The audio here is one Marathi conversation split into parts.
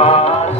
mar.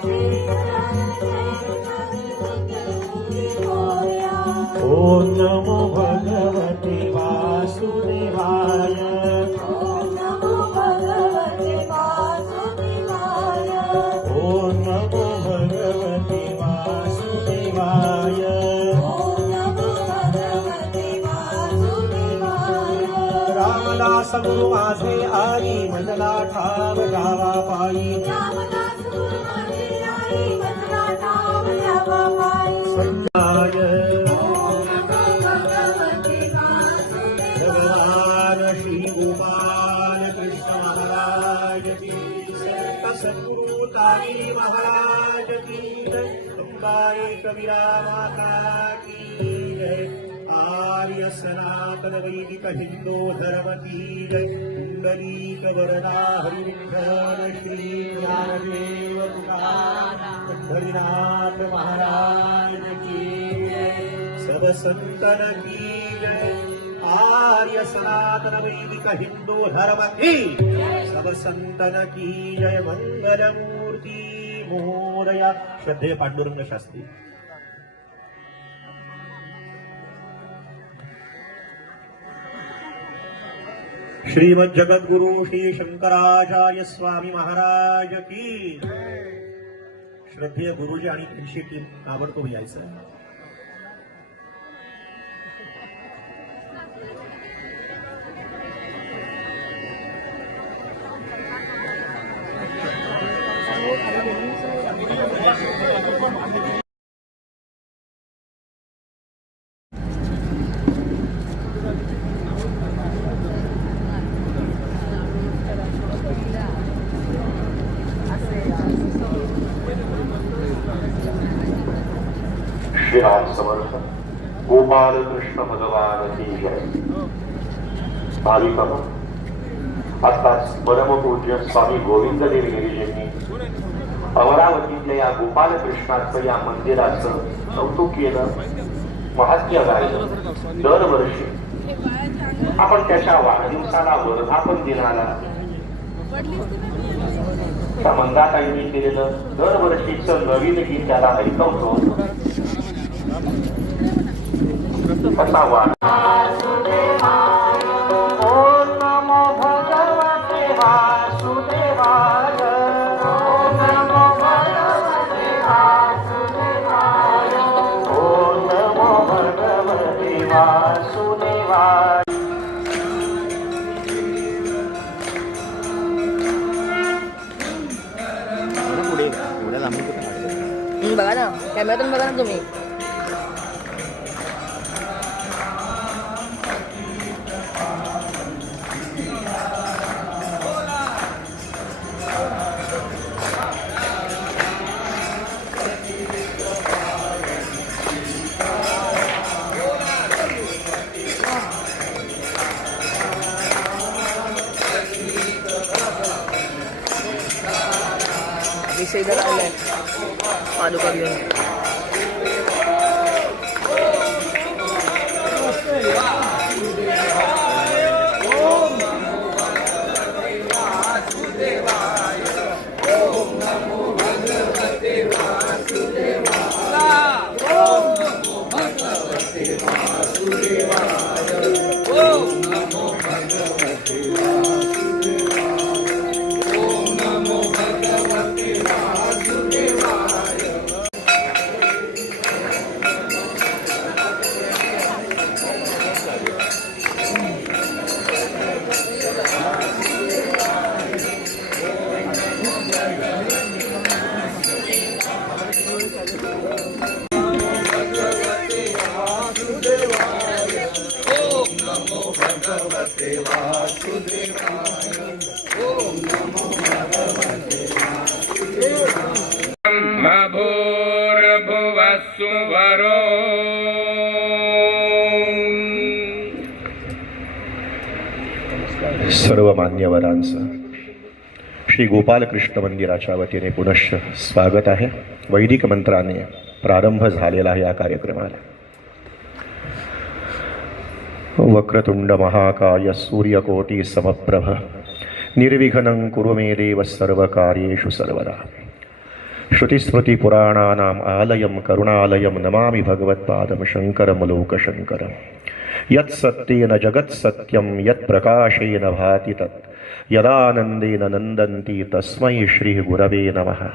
मंगलमूर्ती मोरया ॐ नमो भगवते वासुदेवाय. ॐ नमो भगवते वासुदेवाय. रामदास गुरु माझे आई मनला ठाव गावा पायी. सनातन वैदिक हिन्दो धर्म कीर पुरीकवरदाहङ्कारन कीय आर्य सनातन वैदिक हिन्दो धर्म सव सन्तनकीज मङ्गलमूर्ति महोदय श्रद्धे पाण्डुर्गशस्ति श्रीमज्जगद्गुरु श्री शंकराचार्य स्वामी महाराज की श्रद्धेय गुरुजी आणि त्यांची टीम ताबडतोब यायचं. भाविक आताच परमपूज्य स्वामी गोविंद देवगिरीजींनी अमरावतीतल्या या गोपाल कृष्णाचं या मंदिराचं कौतुक केलं महात्म्य गायलं. दरवर्षी आपण त्याच्या वाढदिवसाला वर्धापन दिनाला त्या मंदाताईंनी केलेलं दरवर्षीच नवीन गीत त्याला ऐकवतो. असा वाढ बघा ना कॅमेऱ्यातून बघा ना तुम्ही सर्व मान्यवरांचं श्री गोपालकृष्ण मंदिराच्या वतीने पुनश्च स्वागत आहे. वैदिक मंत्राने प्रारंभ झालेला या कार्यक्रमाला. वक्रतुंड महाकाय सूर्यकोटी समप्रभ निर्विघ्नं कुरु मे देव सर्वकार्येषु सर्वदा। श्रुतिस्मृतिपुराणानाम् आलयं करुणालयं नमामि भगवत्पादं शङ्करं लोकशङ्करम्। यत्सत्येन जगत्सत्यं यत्प्रकाशेन भाति तत् यदानन्देन नन्दन्ति तस्मै श्रीगुरवे नमः।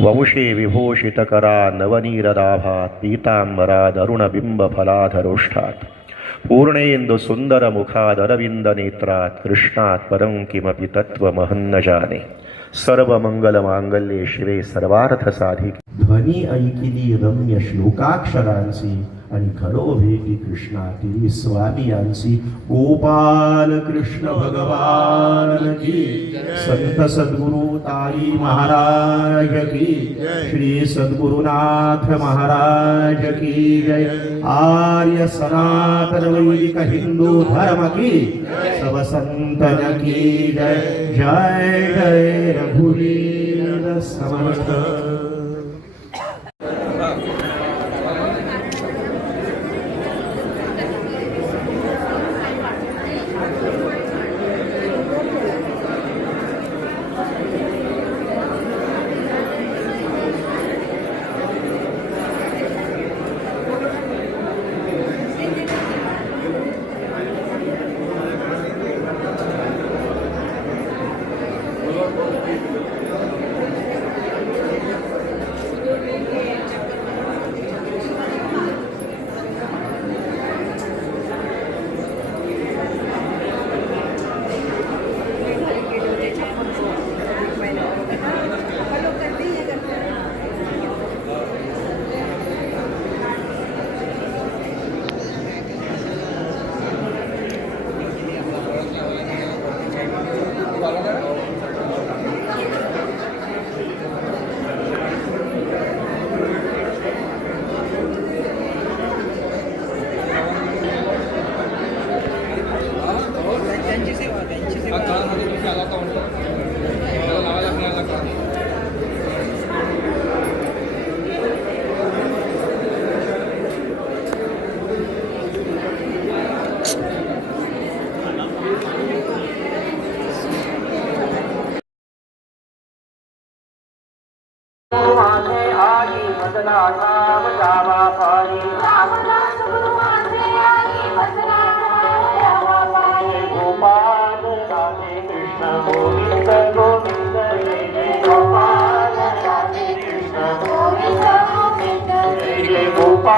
वंशे विभूषितकरा नवनीरदाभात् पीताम्बरादरुणबिम्बफलाधरोष्ठात् ಪೂರ್ಣೇಂದು ಸುಂದರ ಮುಖಾದರವಿಂದ ನೇತ್ರಾತ್ ಕೃಷ್ಣಾತ್ ಪರಂ ಕಿಮಪಿ ತತ್ವ ಮಹನ್ನ ಜಾನೆ ಸರ್ವಮಂಗಲ ಮಾಂಗಲ್ಯೇ ಶಿವೇ ಸರ್ವಾರ್ಥ ಸಾಧಿಕೆ. ಧ್ವನಿ ಐಕಿಲಿ ರಮ್ಯ ಶ್ಲೋಕಾಕ್ಷರಾಂಸಿ. आणि घडो भेटी कृष्णातील स्वामी यांची गोपाल कृष्ण भगवान की संत सद्गुरु ताई महाराज की. श्री सद्गुरुनाथ महाराज की जय. आर्य सनातन वैदिक हिंदू धर्म की सब संतन की जय. जय जय रघुवीर समर्थ.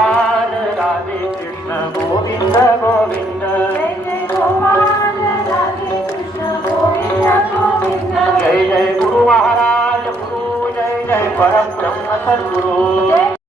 जय गोपाल राधे कृष्ण गोविंद गोविंद जय जय गुरु महाराज गुरु जय जय परब्रह्म सद्गुरु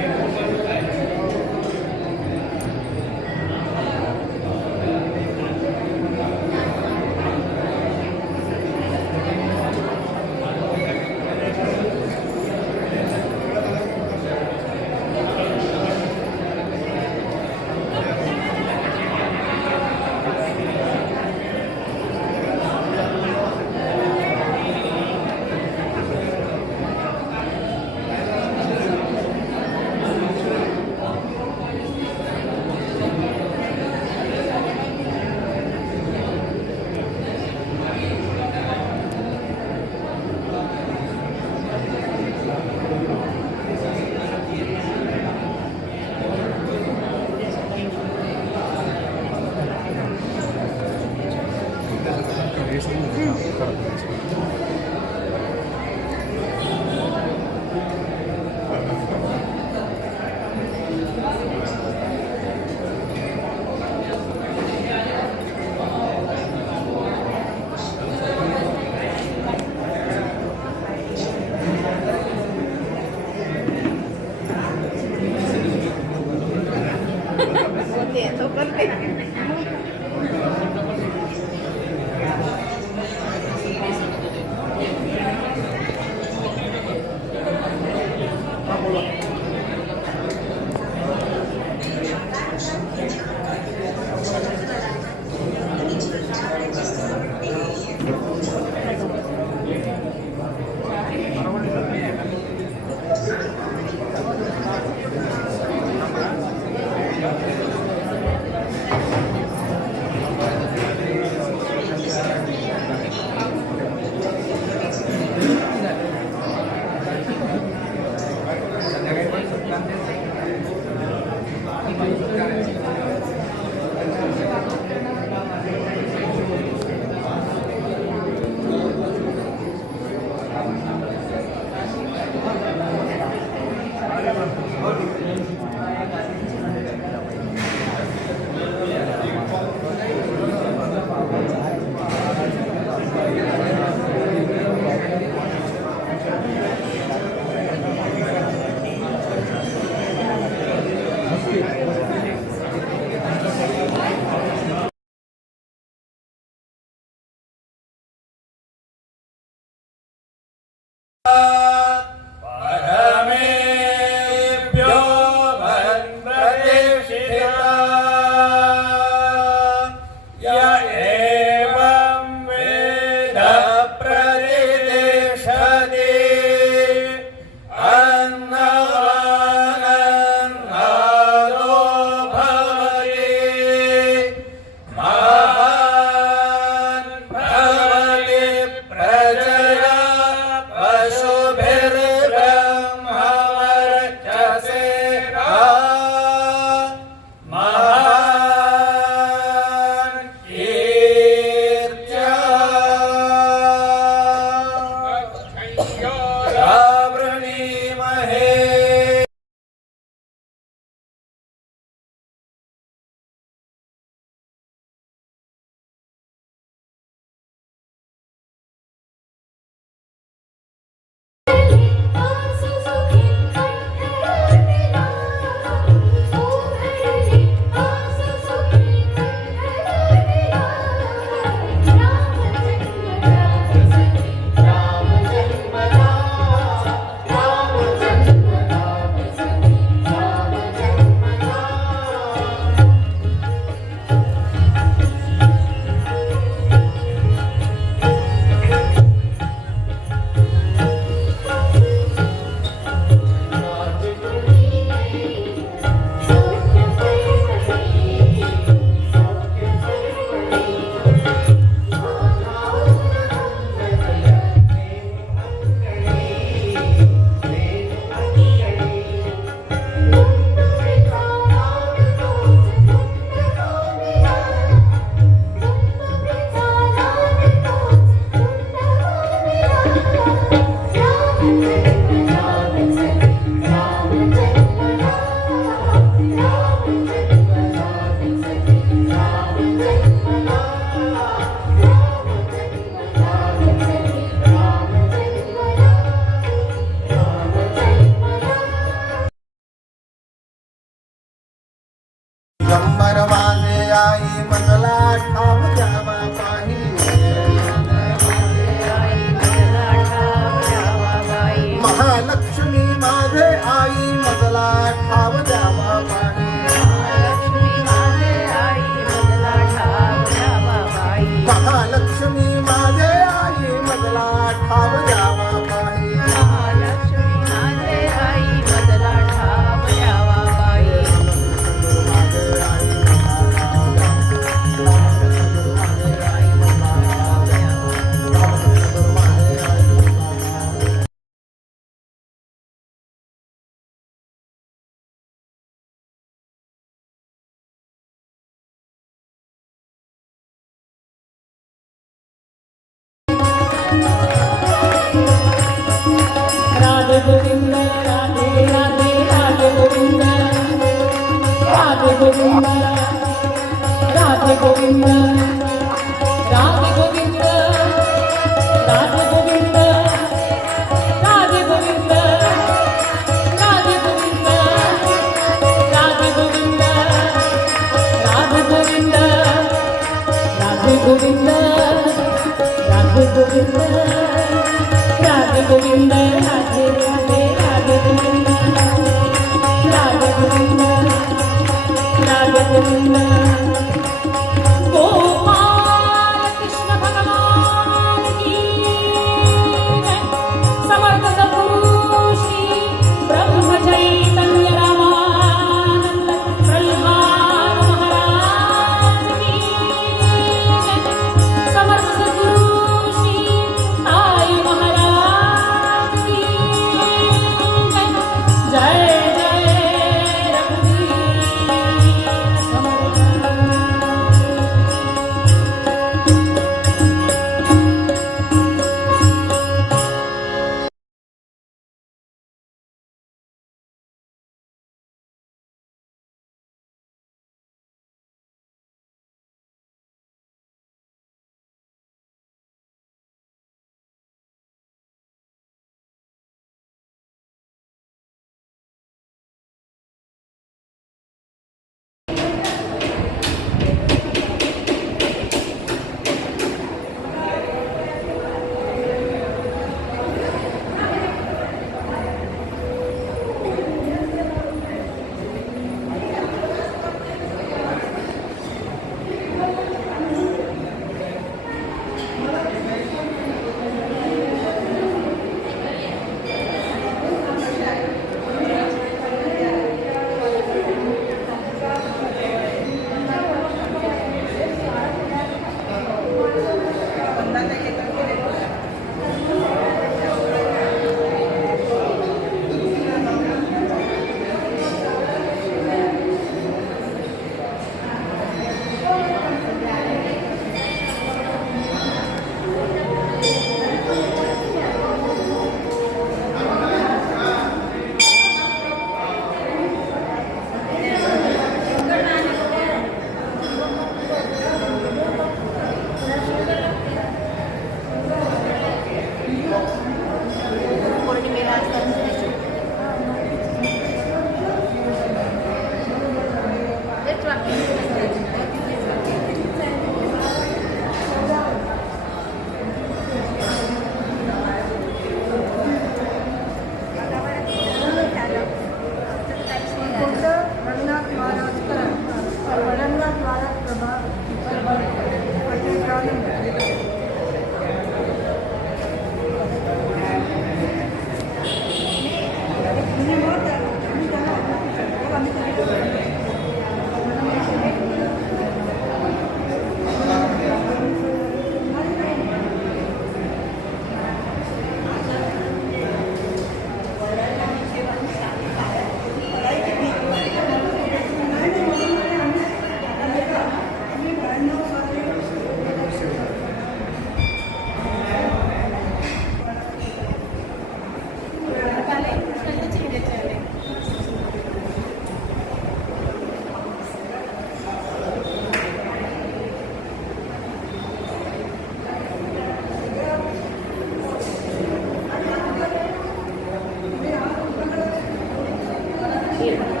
here.